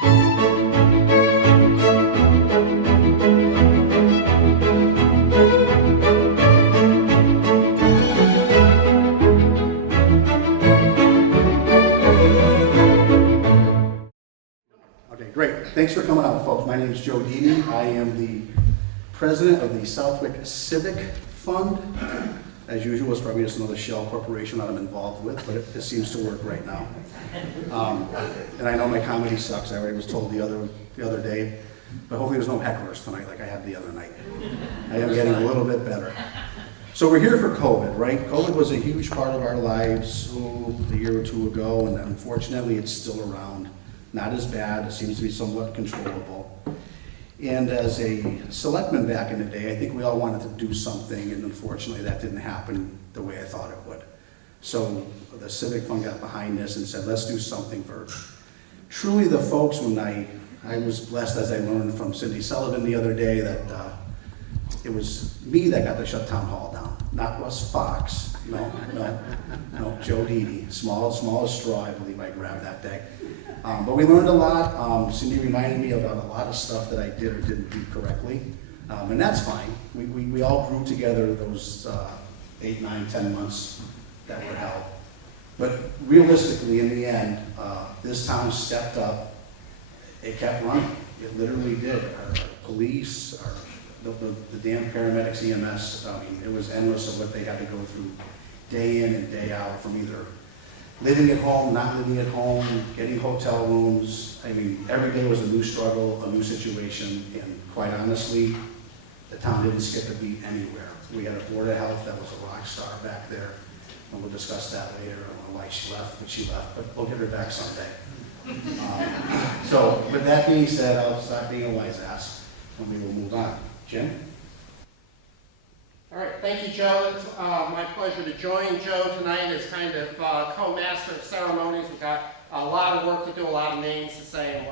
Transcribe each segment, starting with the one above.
Okay, great. Thanks for coming out, folks. My name is Joe Dede. I am the president of the Southwick Civic Fund. As usual, it's probably just another shell corporation that I'm involved with, but it seems to work right now. And I know my comedy sucks. I already was told the other day, but hopefully there's no hecklers tonight like I had the other night. I am getting a little bit better. So we're here for COVID, right? COVID was a huge part of our lives a year or two ago, and unfortunately it's still around. Not as bad, it seems to be somewhat controllable. And as a selectman back in the day, I think we all wanted to do something, and unfortunately that didn't happen the way I thought it would. So the Civic Fund got behind this and said, let's do something for truly the folks. When I was blessed, as I learned from Cindy Sullivan the other day, that it was me that got to shut town hall down, not Russ Fox. No, Joe Dede, smallest straw, I believe I grabbed that day. But we learned a lot. Cindy reminded me about a lot of stuff that I did or didn't do correctly, and that's fine. We all grew together those 8, 9, 10 months that were held. But realistically, in the end, this town stepped up. It kept running. It literally did. Our police, the damn paramedics, EMS, I mean, it was endless of what they had to go through day in and day out, from either living at home, not living at home, getting hotel rooms. I mean, every day was a new struggle, a new situation, and quite honestly, the town didn't skip a beat anywhere. We had a board of health that was a rock star back there, and we'll discuss that later. I don't know why she left, but we'll get her back someday. So, with that being said, I'll stop being a wise ass, and we will move on. Jim? All right, thank you, Joe. It's my pleasure to join Joe tonight as kind of co-master of ceremonies. We've got a lot of work to do, a lot of names to say, and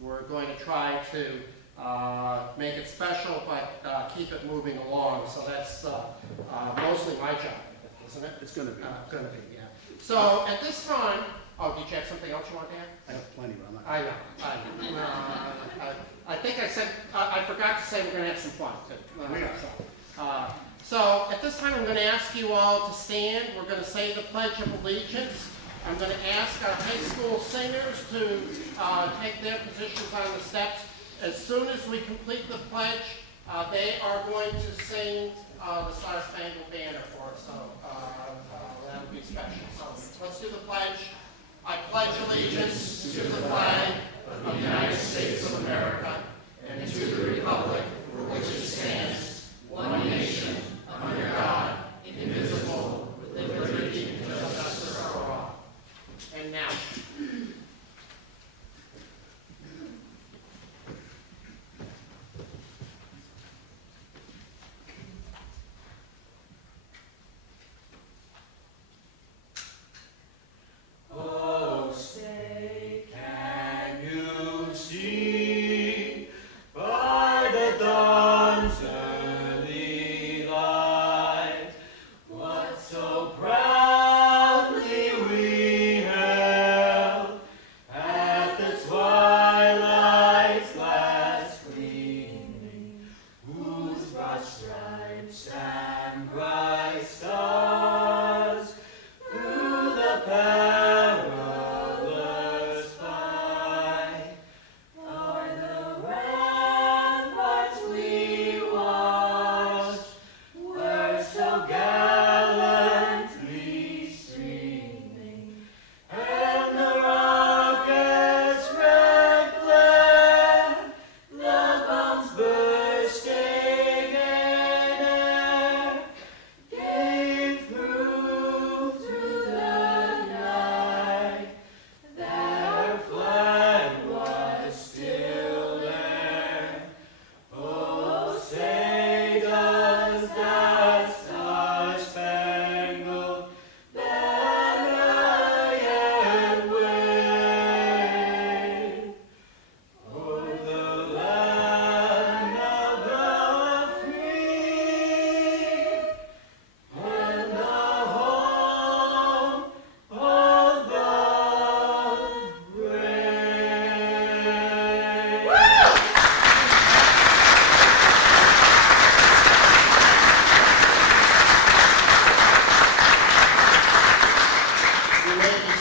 we're going to try to make it special, but keep it moving along. So that's mostly my job, isn't it? It's going to be. Going to be, yeah. So at this time, did you have something else you want to add? I have plenty, but I'm not. I know. I think I said, I forgot to say we're going to have some fun, too. So at this time, I'm going to ask you all to stand. We're going to say the Pledge of Allegiance. I'm going to ask our high school singers to take their positions on the steps. As soon as we complete the pledge, they are going to sing the Star Spangled Banner for us. So that would be special. So let's do the pledge. I pledge allegiance to the flag of the United States of America and to the republic for which it stands, one nation, under God, indivisible, with liberty and justice for all. And now. Oh, say, can you see by the dawn's early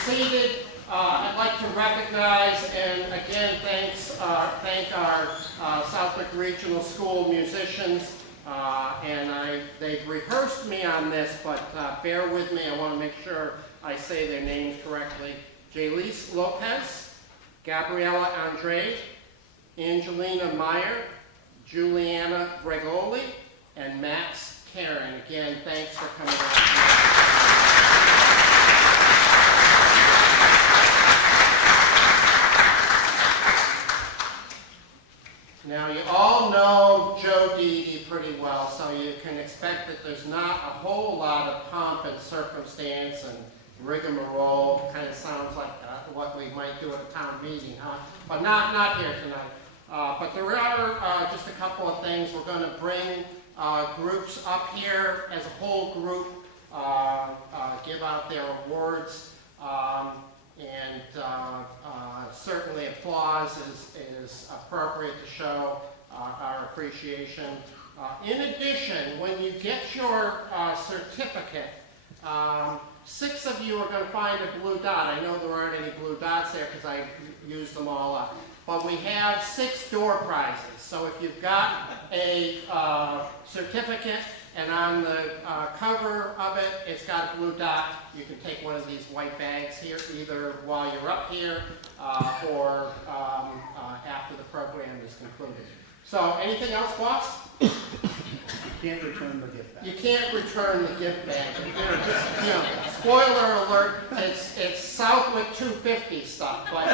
seated, I'd like to recognize and again thank our Southwick Regional School musicians. They've rehearsed me on this, but bear with me. I want to make sure I say their names correctly. Jaylise Lopez, Gabriella Andrade, Angelina Meyer, Juliana Bregoli, and Max Karen. Again, thanks for coming out. Now, you all know Joe Didi pretty well, so you can expect that there's not a whole lot of pomp and circumstance and rigmarole. Kind of sounds like what we might do at a town meeting, huh? But not here tonight. But there are just a couple of things. We're going to bring groups up here as a whole group, give out their awards, and certainly applause is appropriate to show our appreciation. In addition, when you get your certificate, 6 of you are going to find a blue dot. I know there aren't any blue dots there because I used them all up. But we have 6 door prizes. So if you've got a certificate and on the cover of it, it's got a blue dot, you can take one of these white bags here, either while you're up here or after the program is concluded. So anything else, boss? You can't return the gift back. You can't return the gift bag. Spoiler alert, it's Southwick 250 stuff. But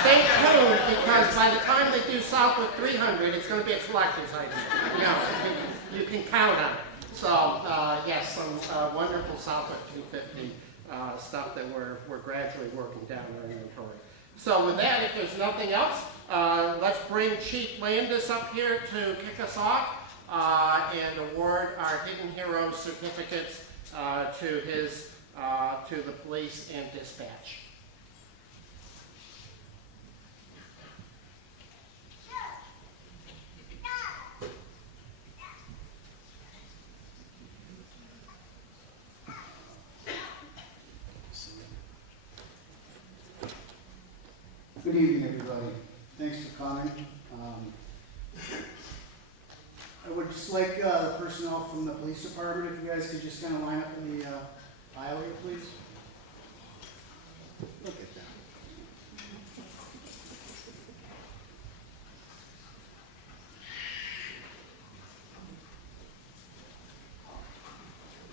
stay tuned, because by the time they do Southwick 300, it's going to be a collector's item. You can count on it. So yes, some wonderful Southwick 250 stuff that we're gradually working down our inventory. So with that, if there's nothing else, let's bring Chief Landis up here to kick us off and award our Hidden Heroes certificates to the police and dispatch. Good evening, everybody. Thanks for coming. I would just like the personnel from the police department, if you guys could just kind of line up in the aisle here, please. Look at that.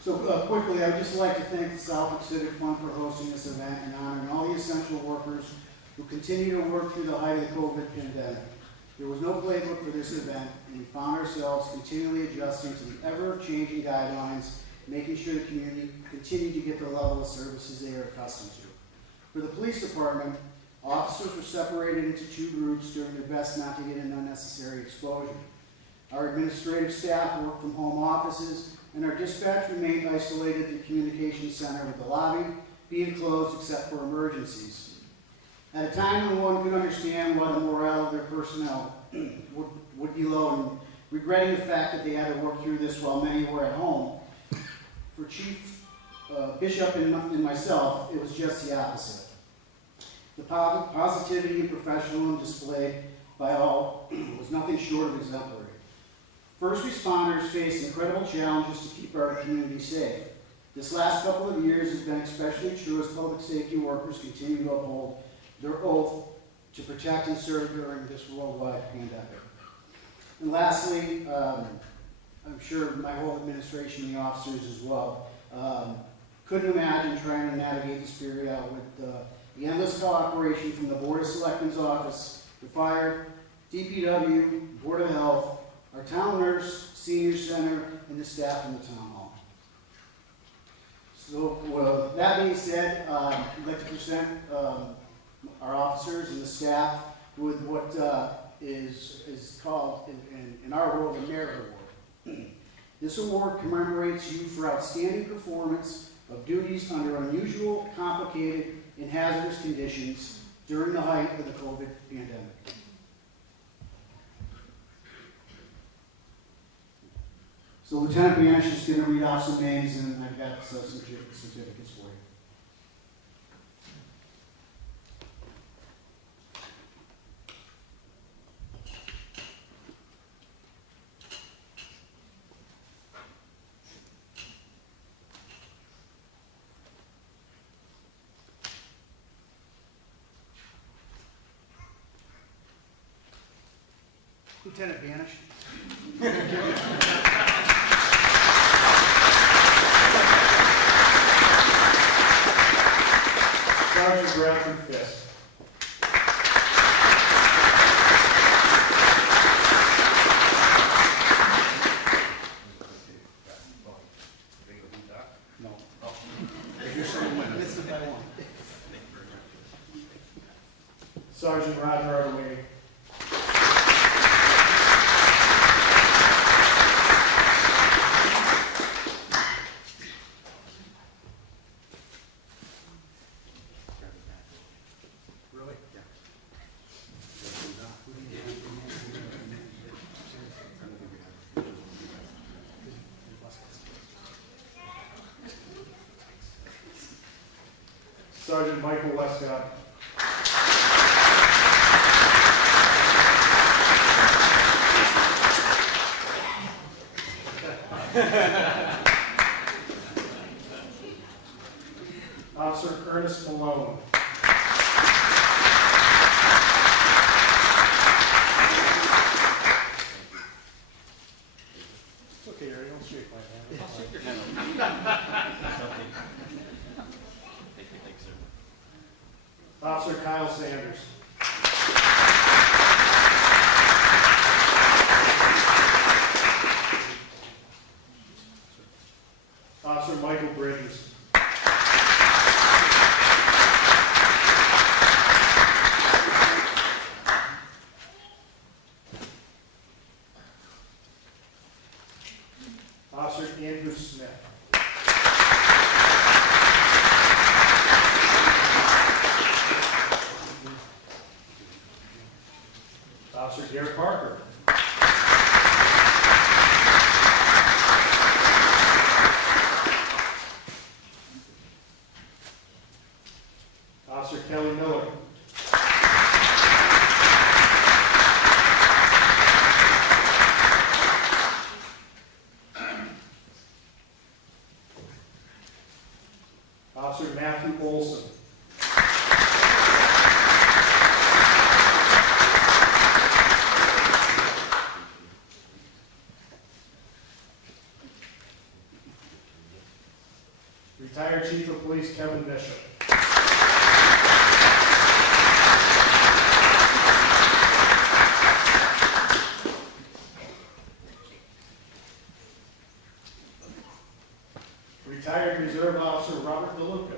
So quickly, I would just like to thank the Southwick Civic Fund for hosting this event and honoring all the essential workers who continue to work through the height of the COVID pandemic. There was no playbook for this event, and we found ourselves continually adjusting to the ever-changing guidelines, making sure the community continued to get the level of services they are accustomed to. For the police department, officers were separated into 2 groups, doing their best not to get an unnecessary exposure. Our administrative staff worked from home offices, and our dispatch remained isolated in the communications center, with the lobby being closed except for emergencies. At a time when one could understand why the morale of their personnel would be low, and regretting the fact that they had to work through this while many were at home, for Chief Bishop and myself, it was just the opposite. The positivity and professionalism displayed by all was nothing short of exemplary. First responders face incredible challenges to keep our community safe. This last couple of years has been especially true as public safety workers continue to uphold their oath to protect and serve during this worldwide pandemic. And lastly, I'm sure my whole administration and the officers as well couldn't imagine trying to navigate this period out with the endless cooperation from the Board of Selectmen's office, the fire, DPW, Board of Health, our town nurse, senior center, and the staff in the town hall. So that being said, I'd like to present our officers and the staff with what is called in our world a Merit Award. This award commemorates you for outstanding performance of duties under unusual, complicated, and hazardous conditions during the height of the COVID pandemic. So Lieutenant Banish is going to read off some names, and I've got some certificates for you. Lieutenant Banish. Sergeant Bradford Fisk. No. If you're saying when, this is by one. Sergeant Roger Ardelini. Really? Yeah. Sergeant Michael Westcott. Officer Ernest Malone. It's okay, Harry, don't shake my hand. Officer Kyle Sanders. Officer Michael Bridges. Officer Andrew Smith. Officer Garrett Parker. Officer Kelly Miller. Officer Matthew Olson. Retired Chief of Police Kevin Bishop. Retired Reserve Officer Robert DeLuca.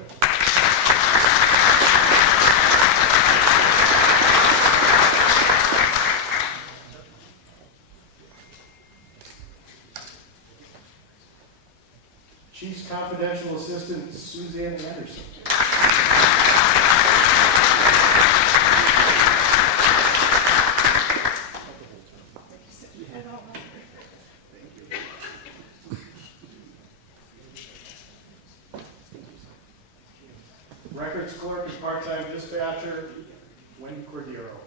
Chief's Confidential Assistant Suzanne Anderson. Records clerk and part-time dispatcher Wendy Cordero.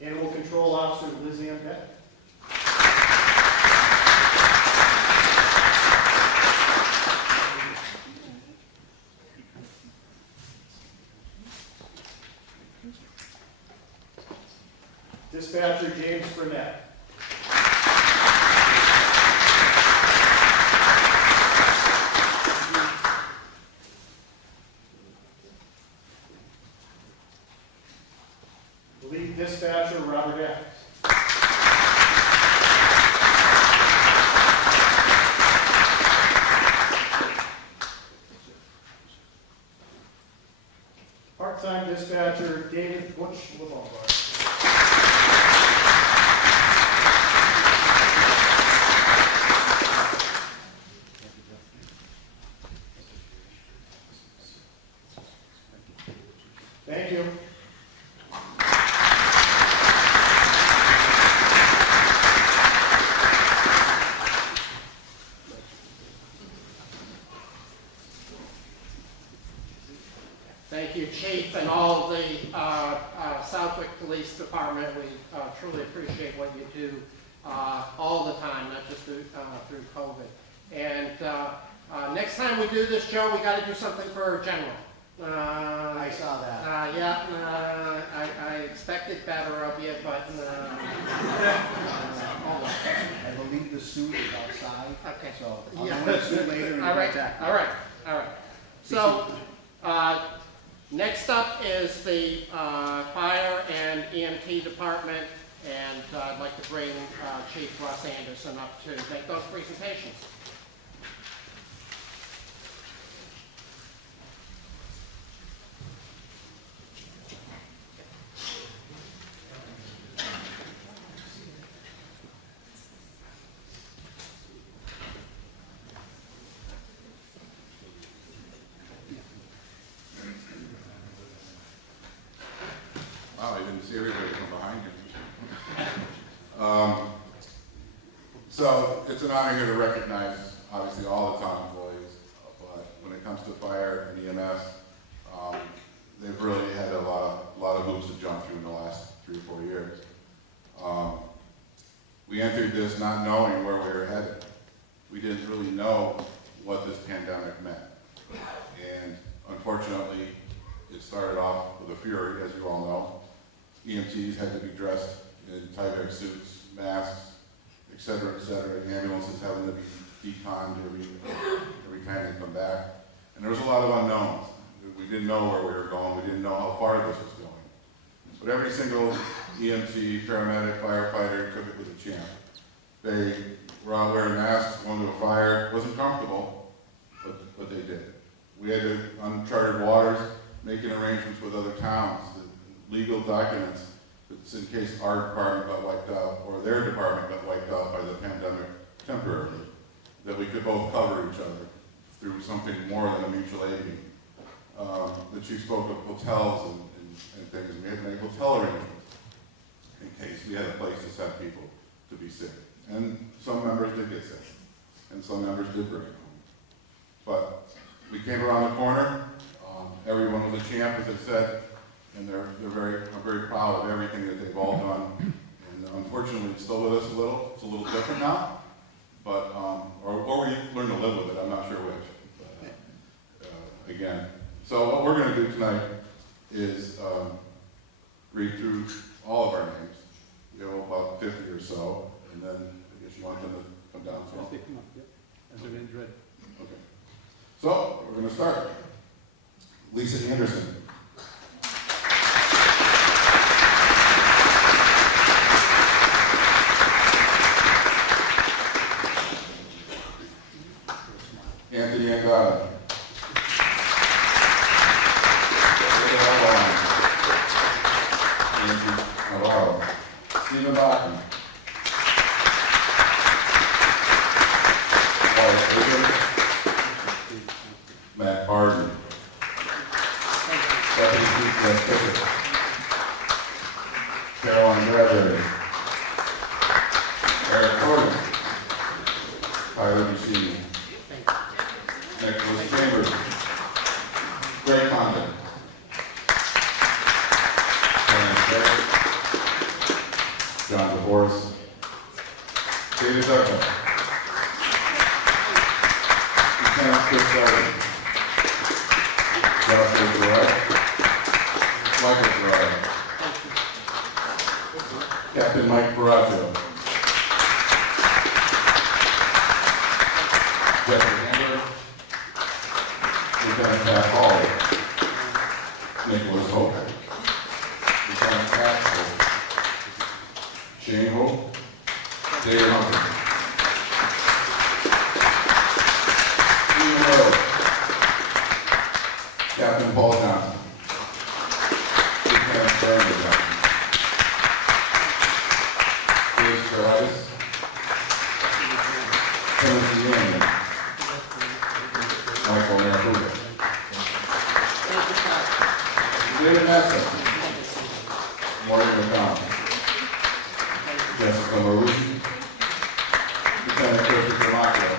Animal Control Officer Liz Ann Beck. Dispatcher James Burnett. Lead dispatcher Robert X. Part-time dispatcher David Butch LeBombard. Thank you. Thank you, Chief, and all of the Southwick Police Department. We truly appreciate what you do all the time, not just through COVID. And next time we do this, Joe, we got to do something for general. I saw that. I expected better of you, but hold on. I believe the suit is outside, Okay. so I'll Yeah. go to the suit later and All right, get back. all right. So, next up is the fire and EMT department, and I'd like to bring Chief Russ Anderson up to make those presentations. Wow, I didn't see everybody from behind you. So it's an honor here to recognize, obviously, all the town employees, but when it comes to fire and EMS, they've really had a lot of hoops to jump through in the last 3 or 4 years. We entered this not knowing where we were headed. We didn't really know what this pandemic meant. And unfortunately, it started off with a fury, as you all know. EMTs had to be dressed in Tyvek suits, masks, et cetera, ambulances having to be deconned every time they come back. And there was a lot of unknowns. We didn't know where we were going. We didn't know how far this was going. But every single EMT, paramedic, firefighter took it with a champ. They were out wearing masks, going to a fire. It wasn't comfortable, but they did. We had to uncharted waters, making arrangements with other towns, legal documents, that's in case our department got wiped out or their department got wiped out by the pandemic temporarily, that we could both cover each other through something more than a mutual aid meeting. The chief spoke of hotels and things, and we had to make hotel arrangements in case we had a place to send people to be sick. And some members did get sick, and some members did bring it home. But we came around the corner. Everyone was a champ, as I said, and I'm very proud of everything that they've all done. And unfortunately, it's still with us a little. It's a little different now, but or we learn to live with it. I'm not sure which. But, again, so what we're going to do tonight is read through all of our names. We have about 50 or so, and then I guess you want them to come down as well. As they come up, yep. As they're being read. Okay. So we're going to start. Lisa Anderson. Anthony Angada. Anthony Navarro. Stephen Bachman. Wyatt Baker. Matt Harden. Stephanie Pickett. Caroline Bradbury. Eric Gordon. Tyler Buscemi. Nicholas Chambers. Greg Condon. Karen Barrett. John DeVorce. David Zucker. Lieutenant Chris Sullivan. Joshua Gerard. Michael Gerard. Captain Mike Baracho. Jeffrey Hamburg. Lieutenant Pat Hall. Nicholas Hope. Lieutenant Pat Hope. Shane Hope. David Hunter. Stephen Rose. Captain Paul Johnson. Lieutenant Brandon Johnson. Bruce Curtis. Timothy Yang. Michael Maracuda. David Massa. Morgan McDonald. Jessica Marucci. Lieutenant Christopher Macchio.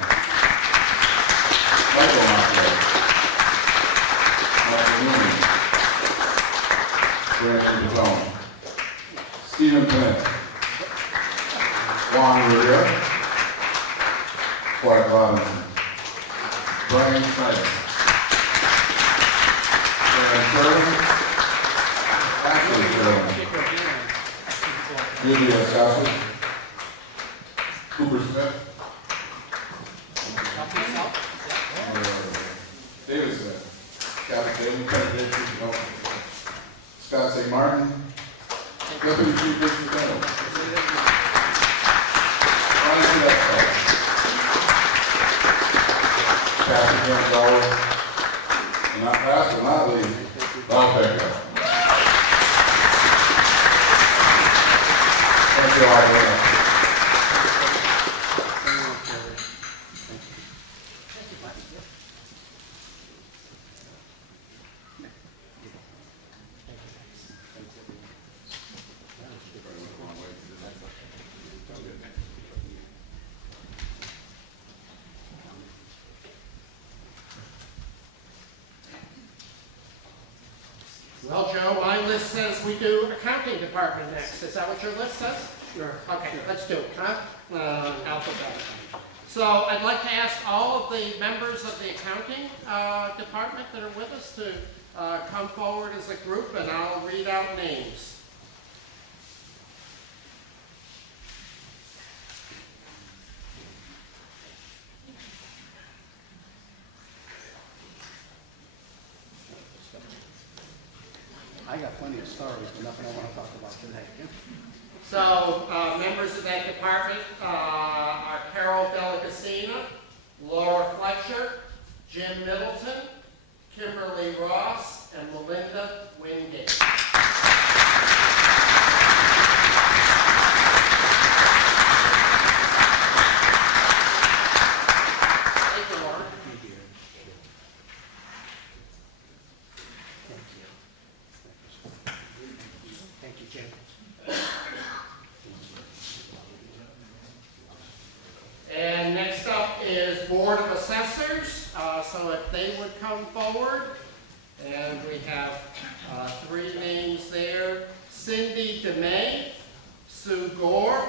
Michael Macchio. Michael Newman. Brandon Patone. Stephen Pennant. Juan Rivera. Clark Robinson. Brian Schneider. Aaron Sherman. Ashley Sherman. Julia Sassy. Cooper Smith. David Smith. Captain David Kennedy. Scott St. Martin. Deputy Chief Richard Bennett. Ronnie Tedesco. Captain Aaron Gower. And not last but not least, Bob Becker. Thank you all very much. Well, Joe, my list says we do accounting department next. Is that what your list says? Sure. Okay, let's do it, huh? Alphabetical. So I'd like to ask all of the members of the accounting department that are with us to come forward as a group, and I'll read out names. I got plenty of stories, but nothing I want to talk about today. So, members of that department are Carol Dellacasina, Laura Fletcher, Jim Middleton, Kimberly Ross, and Melinda Wingate. Thank you, Laura. Thank you, Jim. And next up is Board of Assessors, so if they would come forward. And we have 3 names there: Cindy DeMay, Sue Gore,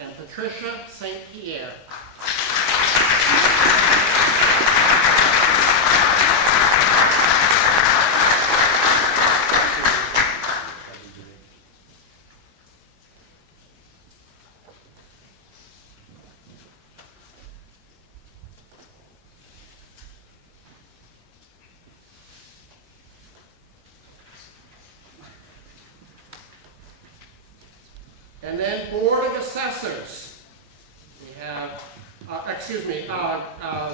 and Patricia St. Pierre. And then Board of Assessors. We have,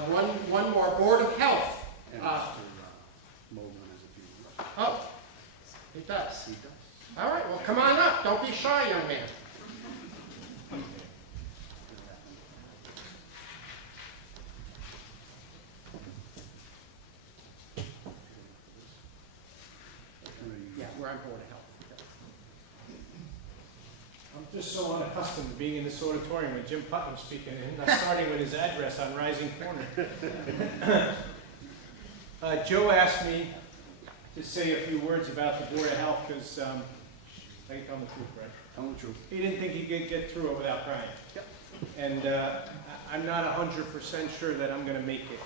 one more, Board of Health. And Mr. Moldman is a few. Oh, he does. He does. All right, well, come on up. Don't be shy, young man. Yeah, we're on Board of Health. I'm just so unaccustomed to being in this auditorium with Jim Putnam speaking and not starting with his address on Rising Corner. Joe asked me to say a few words about the Board of Health because, I can tell him the truth, right? Tell the truth. He didn't think he could get through it without crying. Yep. And I'm not 100% sure that I'm going to make it.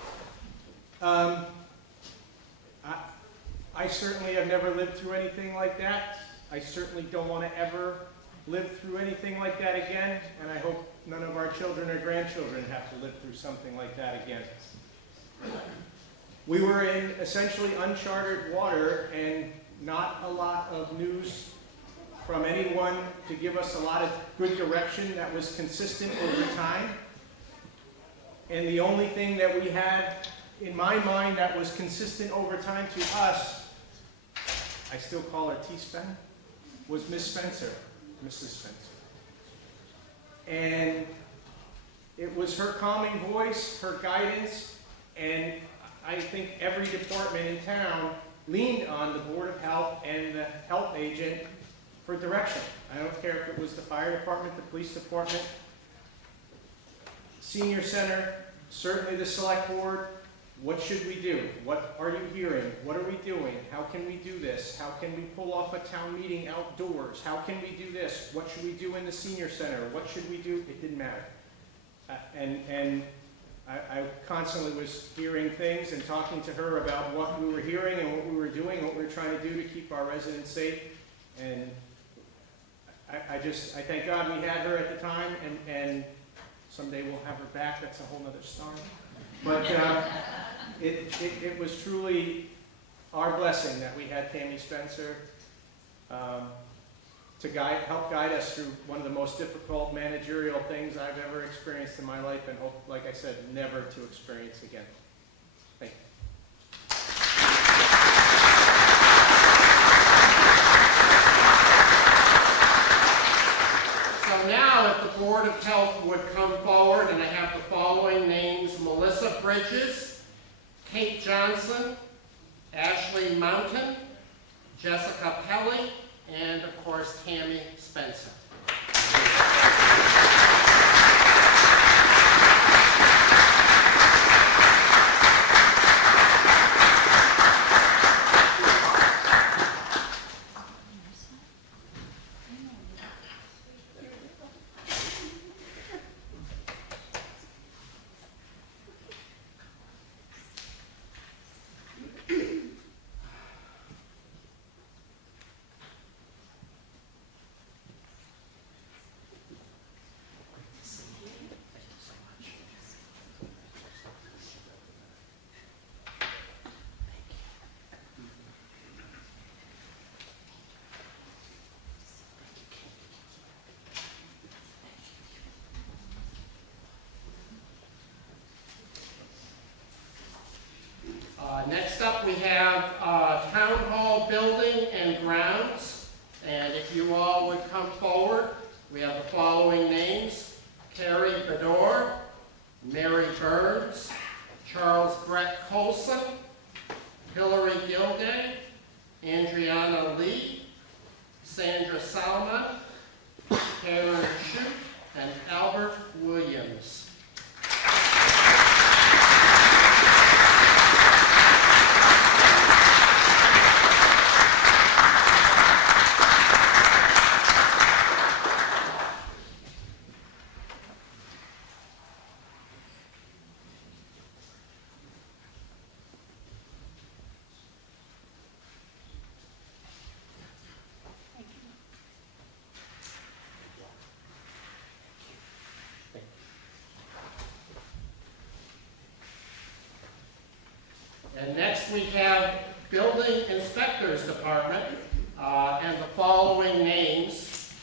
I certainly have never lived through anything like that. I certainly don't want to ever live through anything like that again, and I hope none of our children or grandchildren have to live through something like that again. We were in essentially uncharted water and not a lot of news from anyone to give us a lot of good direction that was consistent over time. And the only thing that we had in my mind that was consistent over time to us, I still call her T-Spen, was Miss Spencer, Mrs. Spencer. And it was her calming voice, her guidance, and I think every department in town leaned on the Board of Health and the health agent for direction. I don't care if it was the fire department, the police department, senior center, certainly the select board. What should we do? What are you hearing? What are we doing? How can we do this? How can we pull off a town meeting outdoors? How can we do this? What should we do in the senior center? What should we do? It didn't matter. And I constantly was hearing things and talking to her about what we were hearing and what we were doing, what we were trying to do to keep our residents safe. And I thank God we had her at the time, and someday we'll have her back. That's a whole other story. But it was truly our blessing that we had Tammy Spencer to help guide us through one of the most difficult managerial things I've ever experienced in my life, and hope, like I said, never to experience again. Thank you. So now, if the Board of Health would come forward, and I have the following names: Melissa Bridges, Kate Johnson, Ashley Mountain, Jessica Pelly, and of course, Tammy Spencer. Next up, we have Town Hall Building and Grounds. And if you all would come forward, we have the following names: Carrie Bedore, Mary Burns, Charles Brett Colson, Hillary Gilday, Andriana Lee, Sandra Salmon, Karen Shute, and Albert Williams. And next we have Building Inspectors Department, and the following names: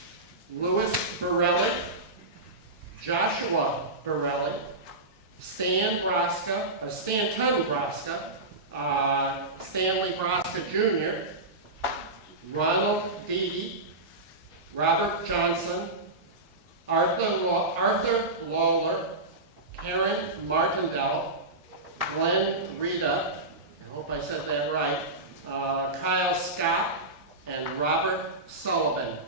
Louis Borelli, Joshua Borelli, Stanton Broska, Stanley Broska Jr., Ronald Deedy, Robert Johnson, Arthur Lawler, Karen Martindale, Glenn Rita, I hope I said that right, Kyle Scott, and Robert Sullivan.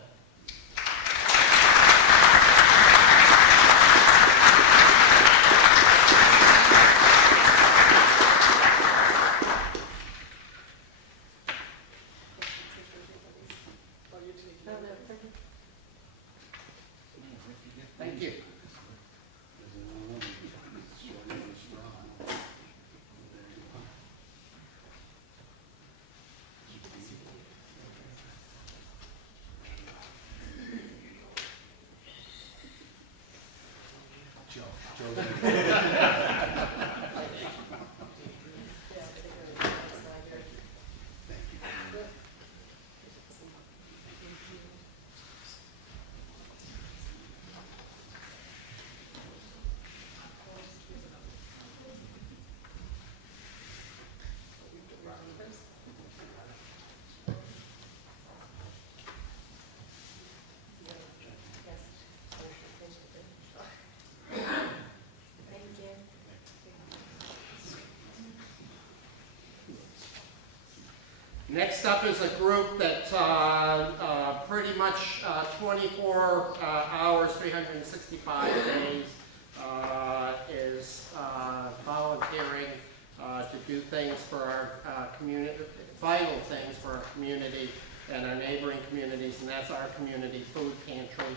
Thank you. Next up is a group that pretty much 24 hours, 365 days is volunteering to do things for our community, vital things for our community and our neighboring communities, and that's our community food pantry.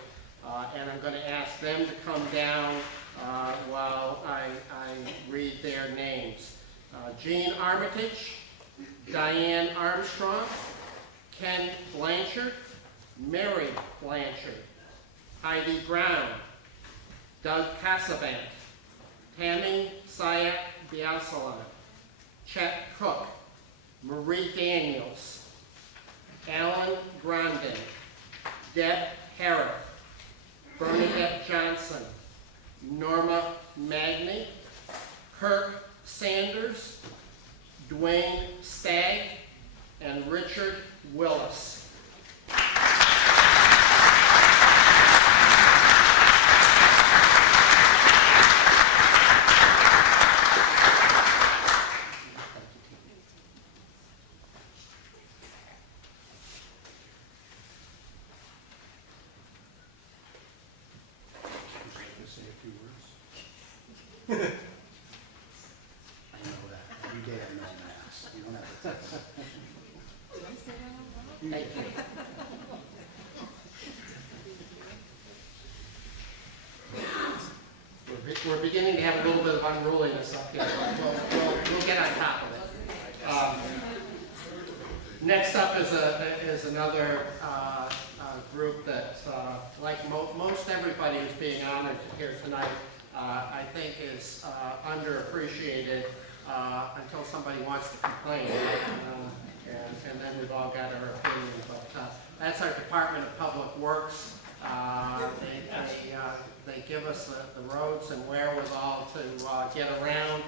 And I'm going to ask them to come down while I read their names. Jean Armitage, Diane Armstrong, Ken Blanchard, Mary Blanchard, Heidi Brown, Doug Casavant, Tammy Sayak Biasalan, Chet Cook, Marie Daniels, Alan Grandin, Deb Harrod, Bernadette Johnson, Norma Magny, Kirk Sanders, Dwayne Stagg, and Richard Willis. Say a few words. I know that. Every day I know mass. You don't have to tell me. Thank you. We're beginning to have a little bit of unruliness up here, but we'll get on top of it. Next up is another group that, like most everybody who's being honored here tonight, I think is underappreciated until somebody wants to complain. And then we've all got our opinion. But that's our Department of Public Works. They give us the roads and wherewithal to get around,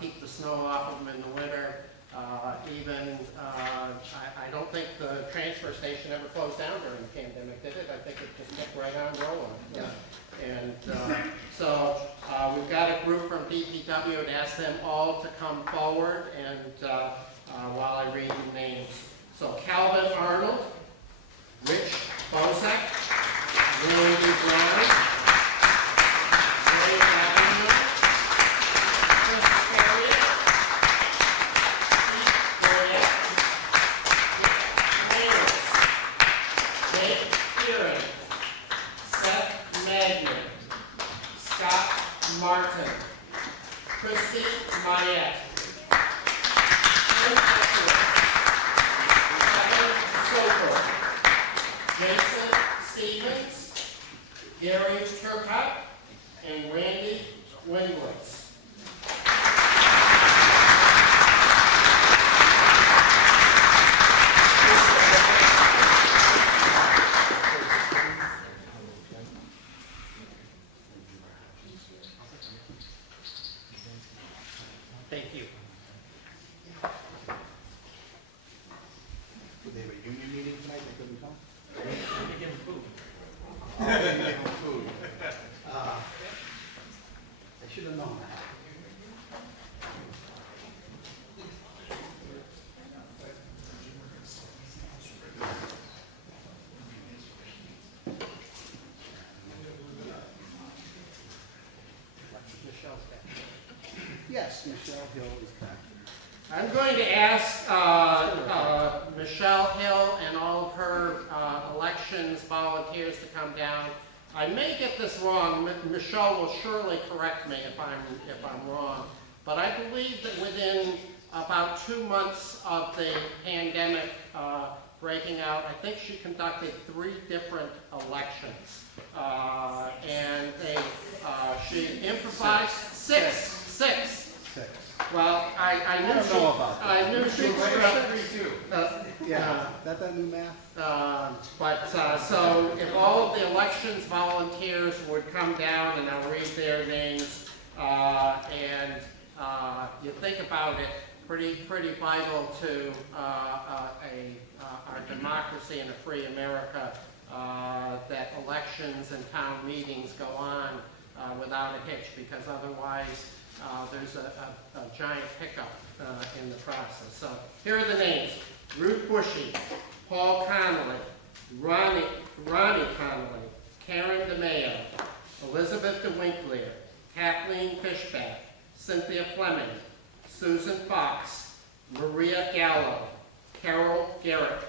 keep the snow off of them in the winter. I don't think the transfer station ever closed down during the pandemic, did it? I think it just kept right on rolling. Yeah. And so we've got a group from DPW and asked them all to come forward and while I read the names. So Calvin Arnold, Rich Bozek, Randy Brown, Ray Avenue, Chris Perry, Pete Boyett, Dave Fearing, Seth Magnet, Scott Martin, Christy Mayette, Tim Eckler, Kevin Soper, Jason Stevens, Gary Turcott, and Randy Wingwitz. Thank you. They have a union meeting tonight, they couldn't come? They give them food. Oh, they make them food. I should have known that. Michelle's back. Yes, Michelle Hill is back. I'm going to ask Michelle Hill and all of her elections volunteers to come down. I may get this wrong. Michelle will surely correct me if I'm wrong. But I believe that within about 2 months of the pandemic breaking out, I think she conducted 3 different elections. And she improvised six. Well, I knew don't she, know about that. I knew she Yeah, that new math? so if all of the elections volunteers would come down, and I'll read their names, and you think about it, pretty vital to our democracy in a free America, that elections and town meetings go on without a hitch, because otherwise there's a giant hiccup in the process. So here are the names: Ruth Bushy, Paul Connolly, Ronnie Connolly, Karen DeMayo, Elizabeth DeWinkler, Kathleen Fishback, Cynthia Fleming, Susan Fox, Maria Gallo, Carol Garrett,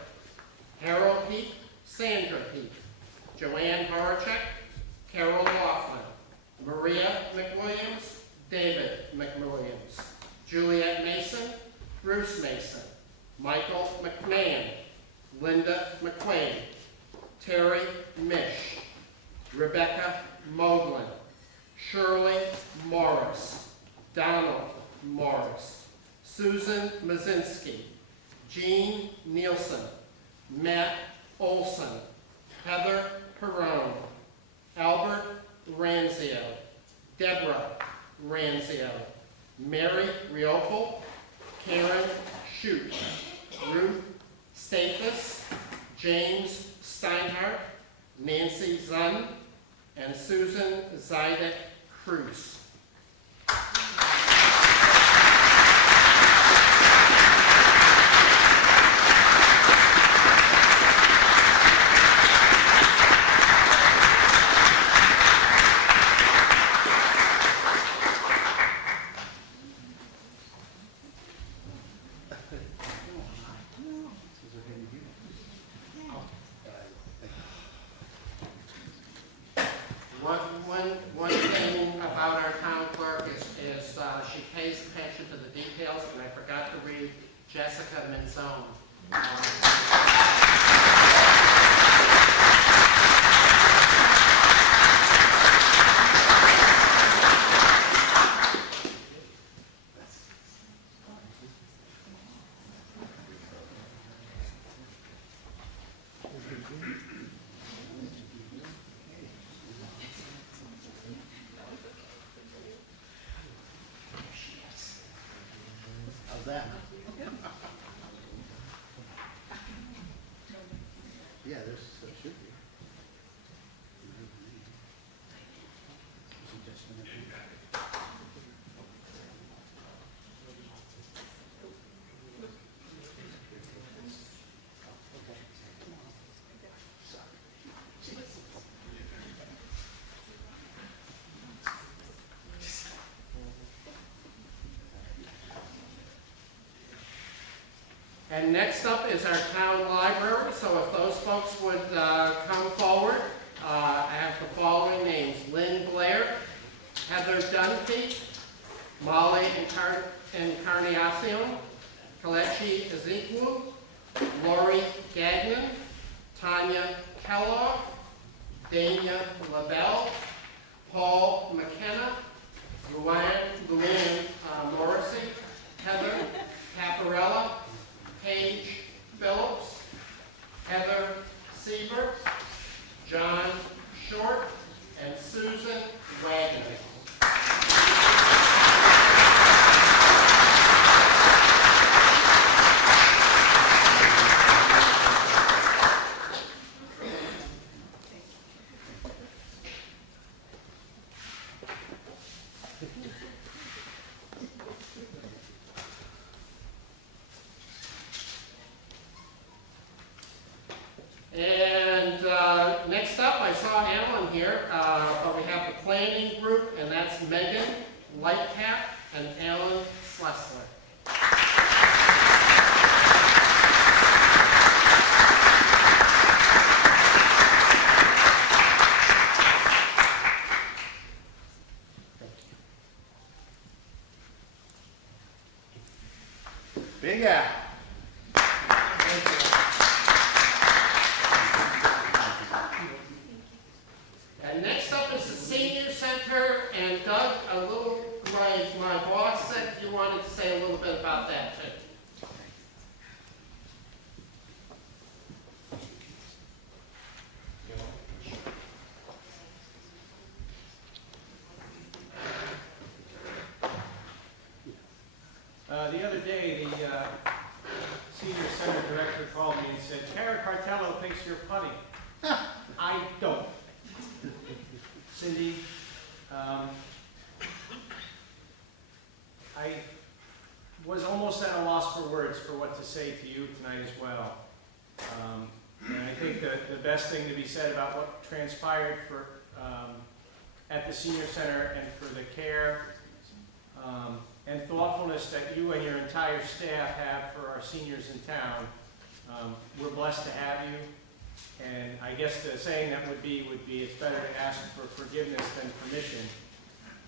Harold Heap, Sandra Heap, Joanne Horacek, Carol Laughlin, Maria McWilliams, David McWilliams, Juliet Mason, Bruce Mason, Michael McMahon, Linda McQuaid, Terry Mish, Rebecca Moglen, Shirley Morris, Donald Morris, Susan Mazinski, Jean Nielsen, Matt Olson, Heather Perrone, Albert Ranzio, Deborah Ranzio, Mary Riopel, Karen Shute, Ruth Stathis, James Steinhardt, Nancy Zunn, and Susan Zidek Cruz. One thing about our town clerk is she pays attention to the details, and I forgot to read Jessica Minzone. How's that? Yeah, there should be. And next up is our town library, so if those folks would come forward, I have the following names: Lynn Blair, Heather Dunphy, Molly Encarnacion, Kalechi Ezekiel, Lori Gagnon, Tanya Kellogg, Dania LaBelle, Paul McKenna, Luann Morrissey, Heather Caparella, Paige Phillips, Heather Siebert, John Short, and Susan Wagner. And next up, I saw Alan here, but we have the planning group, and that's Megan Lightcap and Alan Schlesler. Big Al. And next up is the senior center, and Doug, a little like my boss said, you wanted to say a little bit about that too. The other day, the senior center director called me and said, Kara Cartello thinks you're funny. I don't. Cindy, I was almost at a loss for words for what to say to you tonight as well. And I think that the best thing to be said about what transpired for at the senior center and for the care and thoughtfulness that you and your entire staff have for our seniors in town. We're blessed to have you, and I guess the saying that would be it's better to ask for forgiveness than permission.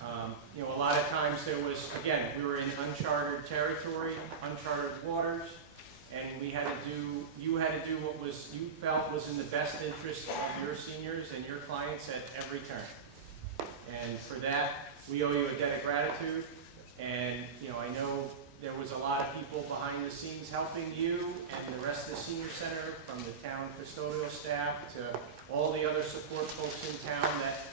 A lot of times there was, again, we were in uncharted territory, uncharted waters, and you had to do what you felt was in the best interest of your seniors and your clients at every turn. And for that, we owe you a debt of gratitude. And, I know there was a lot of people behind the scenes helping you and the rest of the senior center, from the town custodial staff to all the other support folks in town that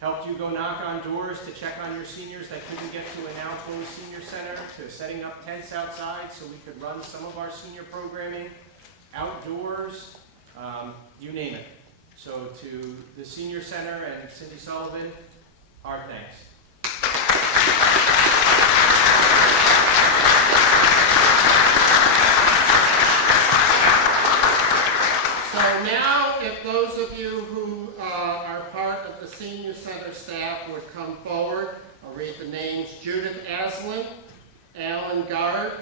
helped you go knock on doors to check on your seniors that couldn't get to a now closed senior center, to setting up tents outside so we could run some of our senior programming outdoors, you name it. So to the senior center and Cindy Sullivan, our thanks. So now, if those of you who are part of the senior center staff would come forward, I'll read the names: Judith Aslin, Alan Gard,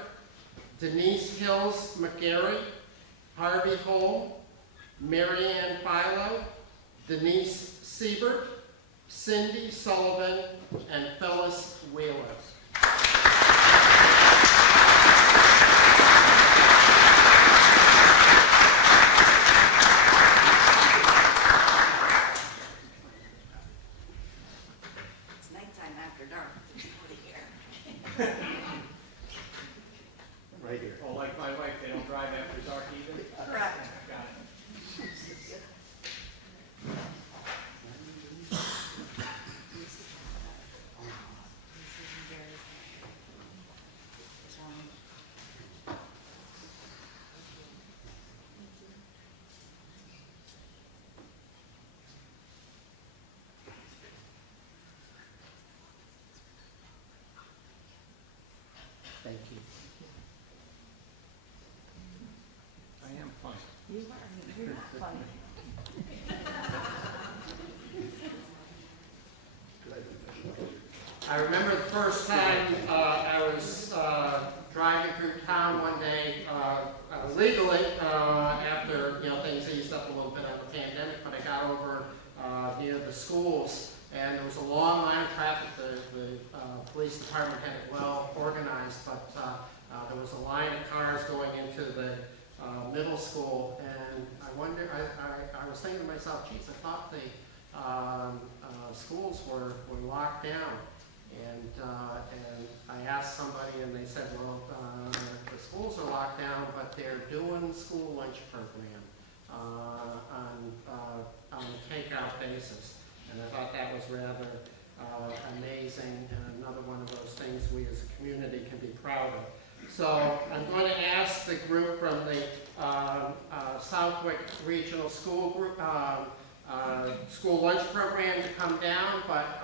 Denise Hills McGarry, Harvey Holm, Marianne Philo, Denise Siebert, Cindy Sullivan, and Phyllis Wheeler. It's nighttime after dark. Over here. Right here. Oh, like my wife, they don't drive after dark either? Correct. Got it. Thank you. I am fun. You are, you're not funny. I remember the first time I was driving through town one day legally after things eased up a little bit on the pandemic, but I got over near the schools, and there was a long line of traffic. The police department had it well organized, but there was a line of cars going into the middle school, and I was thinking to myself, geez, I thought the schools were locked down. And I asked somebody, and they said, well, the schools are locked down, but they're doing school lunch program on a takeout basis. And I thought that was rather amazing, and another one of those things we as a community can be proud of. So I'm going to ask the group from the Southwick Regional School Group, school lunch program to come down, but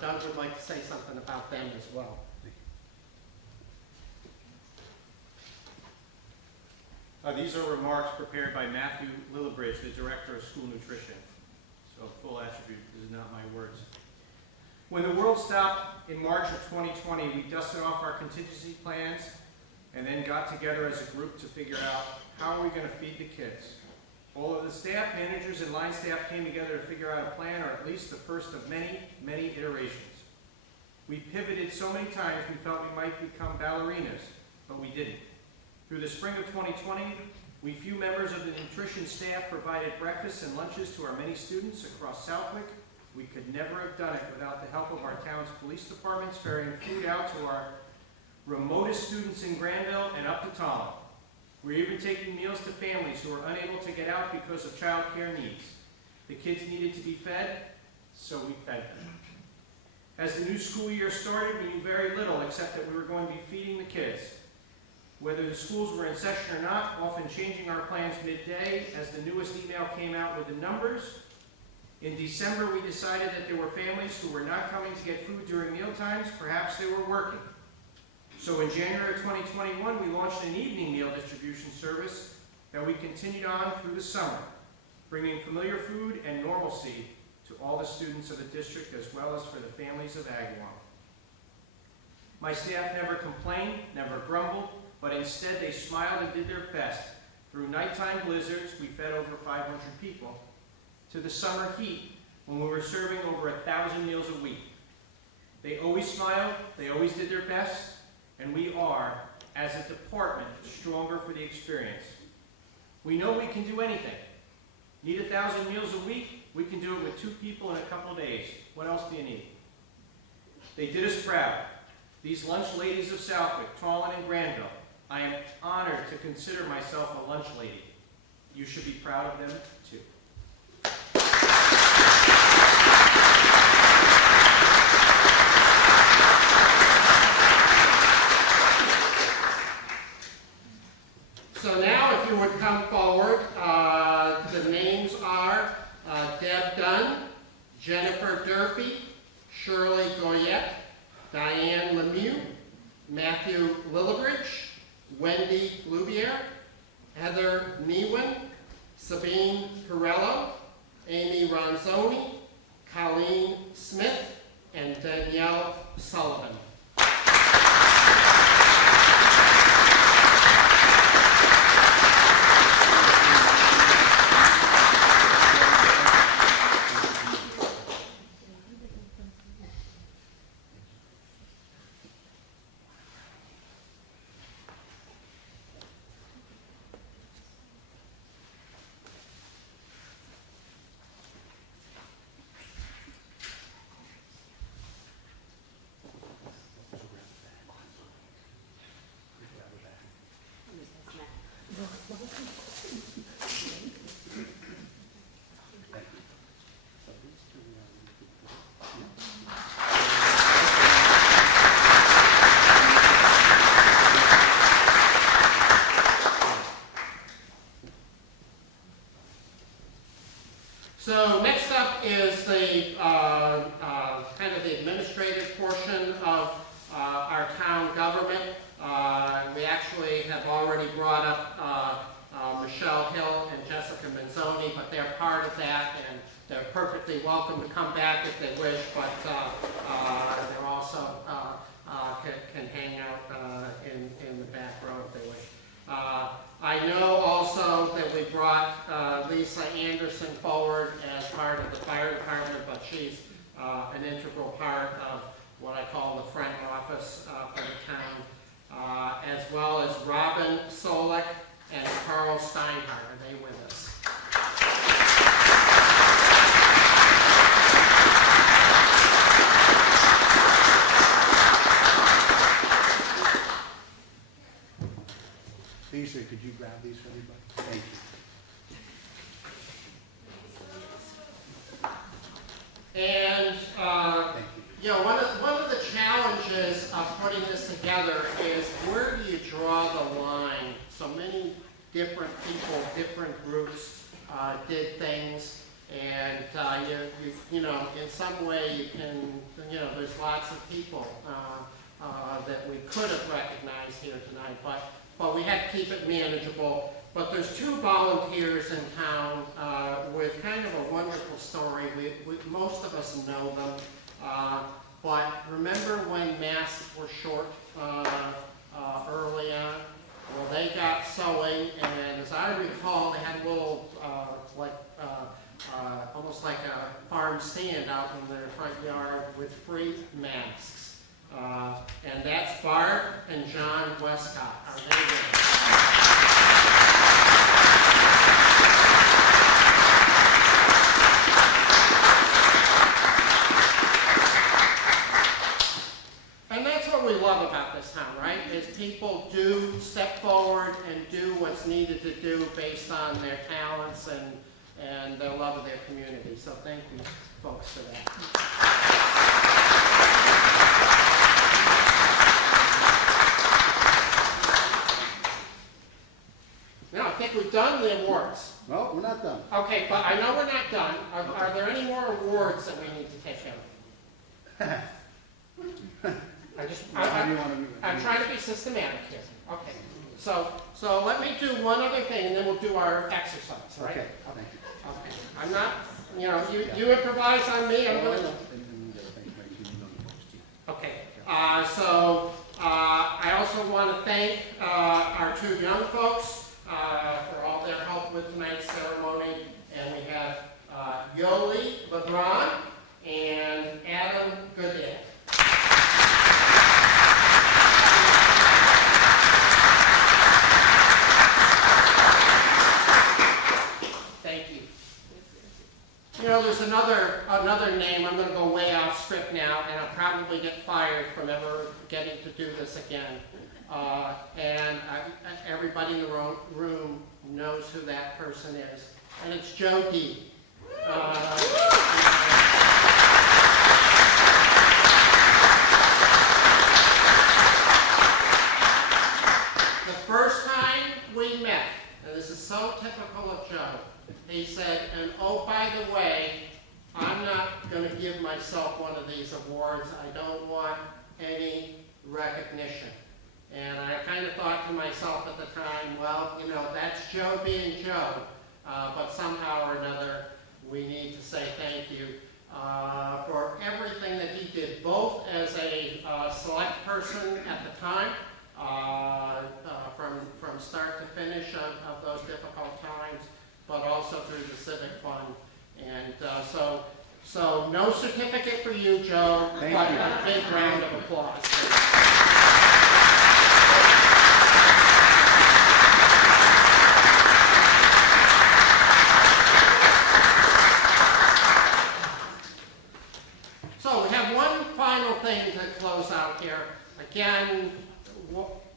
Doug would like to say something about them as well. These are remarks prepared by Matthew Lillibridge, the Director of School Nutrition. So full attribute, this is not my words. When the world stopped in March of 2020, we dusted off our contingency plans and then got together as a group to figure out how are we going to feed the kids. All of the staff, managers, and line staff came together to figure out a plan, or at least the first of many, many iterations. We pivoted so many times we felt we might become ballerinas, but we didn't. Through the spring of 2020, we few members of the nutrition staff provided breakfasts and lunches to our many students across Southwick. We could never have done it without the help of our town's police departments ferrying food out to our remotest students in Granville and up to Tolland. We're even taking meals to families who are unable to get out because of child care needs. The kids needed to be fed, so we fed them. As the new school year started, we knew very little except that we were going to be feeding the kids. Whether the schools were in session or not, often changing our plans midday as the newest email came out with the numbers. In December, we decided that there were families who were not coming to get food during meal times. Perhaps they were working. So in January of 2021, we launched an evening meal distribution service that we continued on through the summer, bringing familiar food and normalcy to all the students of the district as well as for the families of Agawam. My staff never complained, never grumbled, but instead they smiled and did their best. Through nighttime blizzards, we fed over 500 people, to the summer heat when we were serving over 1,000 meals a week. They always smiled, they always did their best, and we are, as a department, stronger for the experience. We know we can do anything. Need 1,000 meals a week? We can do it with 2 people in a couple of days. What else do you need? They did us proud. These lunch ladies of Southwick, Tallinn and Granville, I am honored to consider myself a lunch lady. You should be proud of them, too. So now, if you would come forward, the names are Deb Dunn, Jennifer Durfee, Shirley Goyette, Diane Lemieux, Matthew Lillibridge, Wendy Lubier, Heather Newen, Sabine Perello, Amy Ronzoni, Colleen Smith, and Danielle Sullivan. So next up is the kind of the administrative portion of our town government. We actually have already brought up Michelle Hill and Jessica Manzoni, but they're part of that, and they're perfectly welcome to come back if they wish, but they're also can hang out in the back row if they wish. I know also that we brought Lisa Anderson forward as part of the fire department, but she's an integral part of what I call the front office for the town, as well as Robin Solik and Carl Steinhardt. Are they with us? Lisa, could you grab these for everybody? Thank you. And Thank you. you know, one of the challenges of putting this together is where do you draw the line? So many different people, different groups did things, and you know, in some way you can, you know, there's lots of people that we could have recognized here tonight, but we had to keep it manageable. But there's 2 volunteers in town with kind of a wonderful story. Most of us know them. But remember when masks were short early on? Well, they got sewing, and as I recall, they had a little, almost like a farm stand out in their front yard with free masks. And that's Bart and John Westcott. Are they with us? And that's what we love about this town, right? Is people do step forward and do what's needed to do based on their talents and their love of their community. So thank you, folks, for that. Now, I think we've done the awards. Well, we're not done. Okay, but I know we're not done. Are there any more awards that we need to take care of? How do you want to do it? I'm trying to be systematic here. Okay. So let me do one other thing, and then we'll do our exercise, right? Okay, thank you. Okay. I'm not, you know, you improvise on me, I'm going to... Okay. I also want to thank our 2 young folks for all their help with tonight's ceremony. And we have Yoli LeBron and Adam Goodale. another name, I'm gonna go way off script now, and I'll probably get fired from ever getting to do this again. Everybody in the room knows who that person is, and it's Joe D. The first time we met, and this is so typical of Joe, he said, and oh, by the way, I'm not going to give myself one of these awards. I don't want any recognition. And I kind of thought to myself at the time, well, you know, that's Joe being Joe, but somehow or another, we need to say thank you for everything that he did, both as a select person at the time, from start to finish of those difficult times, but also through the Civic Fund. And so no certificate for you, Joe, but a big round of applause. So we have one final thing to close out here. Again,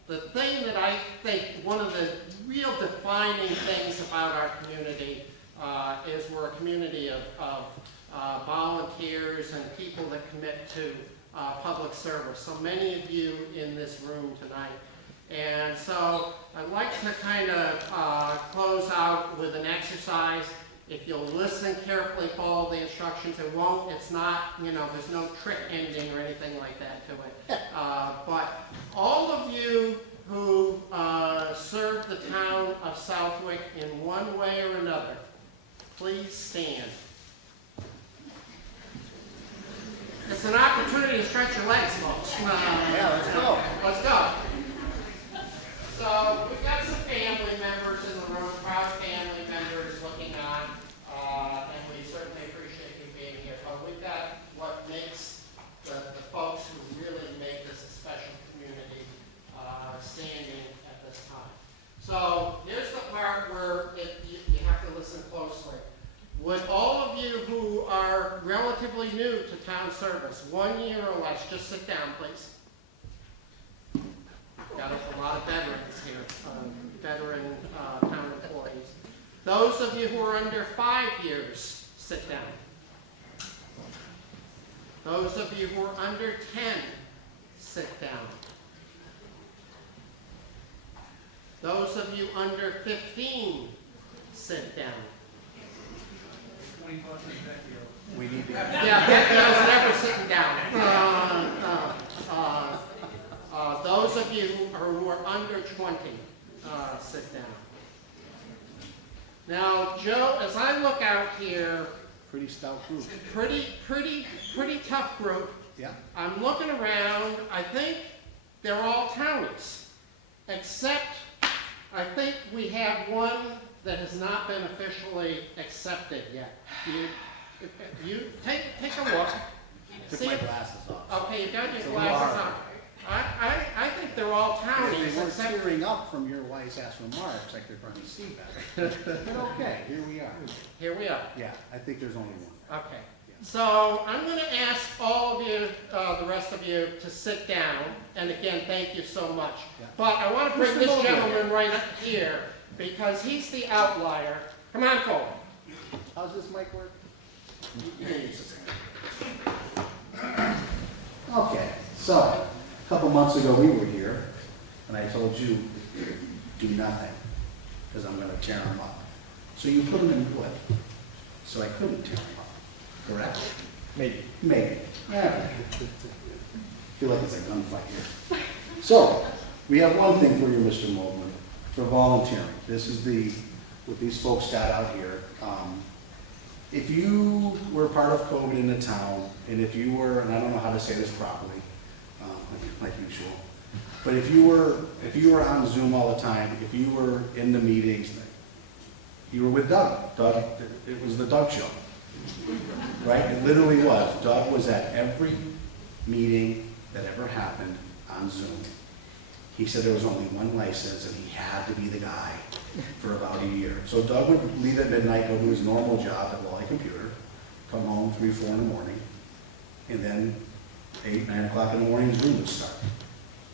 the thing that I think, one of the real defining things about our community is we're a community of volunteers and people that commit to public service. So many of you in this room tonight. And so I'd like to kind of close out with an exercise. If you'll listen carefully, follow the instructions, it's not, you know, there's no trick ending or anything like that to it. But all of you who serve the town of Southwick in one way or another, please stand. It's an opportunity to stretch your legs, folks. Yeah, let's go. Let's go. So we've got some family members in the room, proud family members looking on, and we certainly appreciate you being here. But we've got what makes the folks who really make this a special community standing at this time. So here's the part where you have to listen closely. Would all of you who are relatively new to town service, 1 year or less, just sit down, please. Got a lot of veterans here, veteran town employees. Those of you who are under 5 years, sit down. Those of you who are under 10, sit down. Those of you under 15, sit down. We need to. Yeah, that girl's never sitting down. Those of you who are under 20, sit down. Now, Joe, as I look out here, Pretty stout group. pretty tough group. Yeah. I'm looking around. I think they're all townies, except I think we have one that has not been officially accepted yet. You take a look. Took See my if- glasses off. Okay, you got your It's a glasses little on. I think they're all They townies, weren't except, tearing up from your wise ass remarks like they're trying to see better. But okay, here we are. here we are. Yeah, I think there's only one. Okay. So I'm going to ask all of you, the rest of you, to sit down. And again, thank you so much. Yeah. But I want to bring Mr. this Mulder. gentleman right up here because he's the outlier. Come on forward. How's this mic work? Okay, so a couple months ago we were here, and I told you, do nothing, because I'm going to tear them up. So you put them in wood, so I couldn't tear them up, correct? Maybe. Maybe. Yeah. Feel like it's a gunfight here. So, we have one thing for you, Mr. Moldman, for volunteering. This is what these folks got out here. If you were part of COVID in the town, and if you were, and I don't know how to say this properly, like usual, but if you were on Zoom all the time, if you were in the meetings, you were with Doug. Doug, it was the Doug show. Right? It literally was. Doug was at every meeting that ever happened on Zoom. He said there was only one license and he had to be the guy for about a year. So Doug would leave at midnight, go to his normal job at Wally Computer, come home 3, 4 in the morning, and then 8, 9 o'clock in the morning, Zoom would start.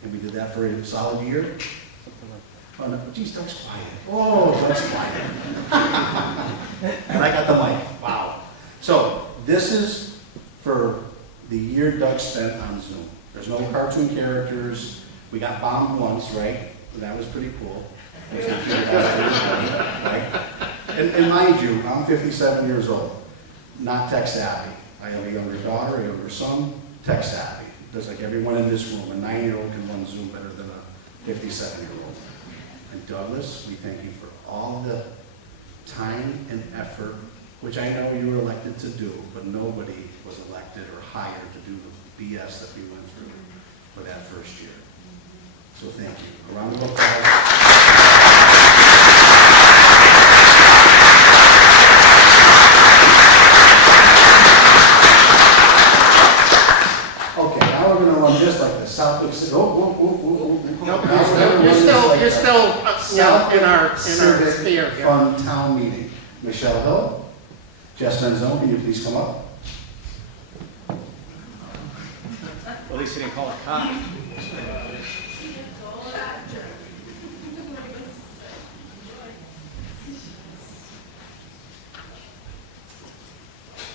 And we did that for a solid year. Oh, no, geez, Doug's quiet. Oh, Doug's quiet. And I got the mic. Wow. So this is for the year Doug spent on Zoom. There's no cartoon characters. We got bombed once, right? That was pretty cool. Right? And mind you, I'm 57 years old, not tech savvy. I have a younger daughter, a younger son, tech savvy. Just like everyone in this room, a 9-year-old can run Zoom better than a 57-year-old. And Douglas, we thank you for all the time and effort, which I know you were elected to do, but nobody was elected or hired to do the BS that we went through for that first year. So thank you. A round of applause. Okay, now we're gonna run just like the Southwick City. Nope, you're still, in our sphere here. Fund town meeting. Michelle Hill, Jess Benzone, can you please come up? At least he didn't call it cop.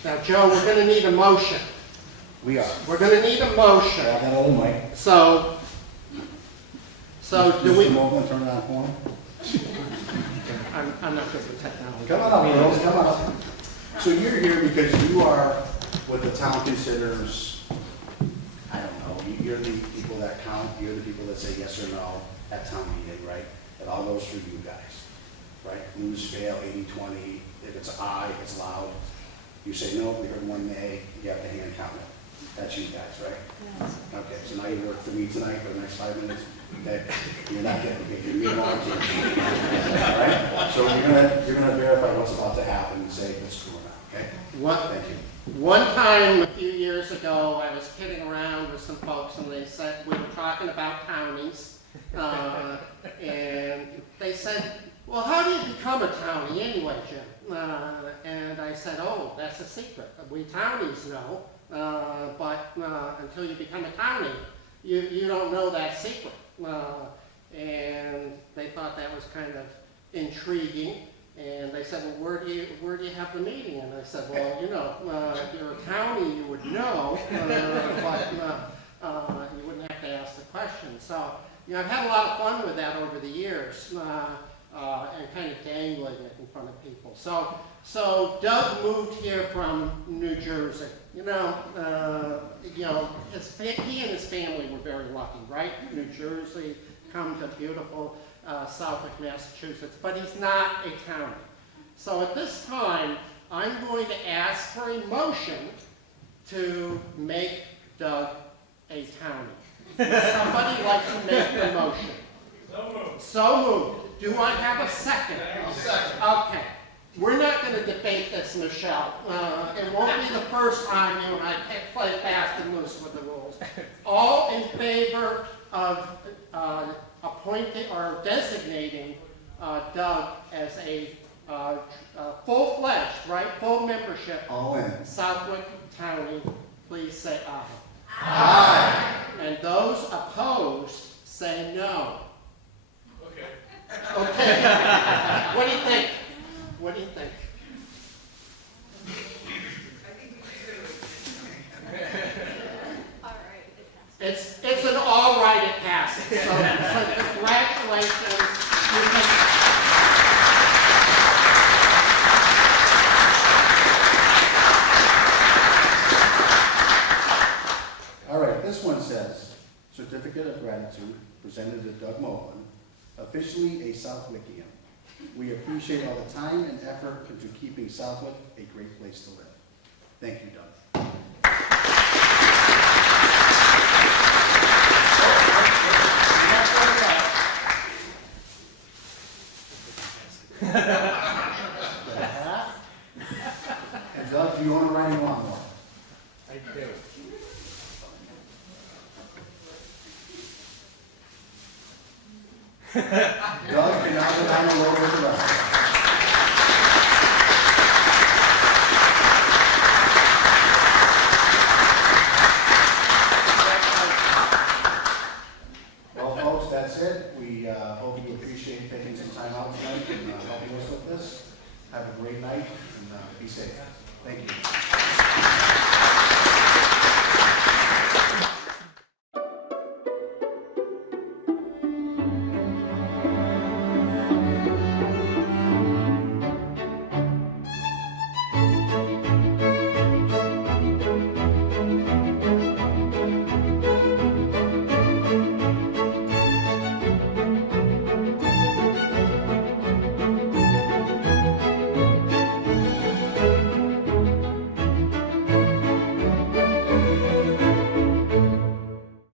Now, Joe, we're gonna need a motion. We are. We're gonna need a motion. Grab that old mic. So do we, Mr. Mogul, turn it on for him. I'm not good with technology. Come on up, girls, come on up. So you're here because you are what the town considers, I don't know, you're the people that count, you're the people that say yes or no at town meeting, right? It all goes through you guys, right? Lose, fail, 80-20, if it's aye, if it's loud, you say no, we heard one nay, you have to hand count it. That's you guys, right? Yes. Okay, so now you work for me tonight for the next 5 minutes. Okay, you're not getting paid. You're meeting all the team. All right? So you're gonna verify what's about to happen and say if it's true or not. Okay? What, Thank you. one time, a few years ago, I was kidding around with some folks and they said, we were talking about counties. And they said, well, how do you become a townie anyway, Jim? And I said, oh, that's a secret. We townies know, but until you become a townie, you don't know that secret. And they thought that was kind of intriguing. And they said, well, where do you have the meeting? And I said, well, you know, if you're a townie, you would know, but you wouldn't have to ask the question. So, you know, I've had a lot of fun with that over the years, and kind of dangling it in front of people. So Doug moved here from New Jersey. He and his family were very lucky, right? New Jersey, come to beautiful Southwick, Massachusetts, but he's not a townie. So at this time, I'm going to ask for a motion to make Doug a townie. Would somebody like to make the motion? So moved. Do I have a second? I'll second. Okay. We're not going to debate this, Michelle. It won't be the first time you and I play fast and loose with the rules. All in favor of appointing or designating Doug as a full-fledged, right, full membership All in. Southwick County, please say aye. Aye. And those opposed, say no. Okay. Okay. What do you think? What do you think? It's an all right, it passes. So congratulations. You can- All right, this one says, Certificate of Gratitude presented to Doug Mogul, officially a Southwickian. We appreciate all the time and effort into keeping Southwick a great place to live. Thank you, Doug. And Doug, do you want to ride a lawnmower? I do. Doug, can now go down the road with the rest. Have a great night and be safe. Thank you.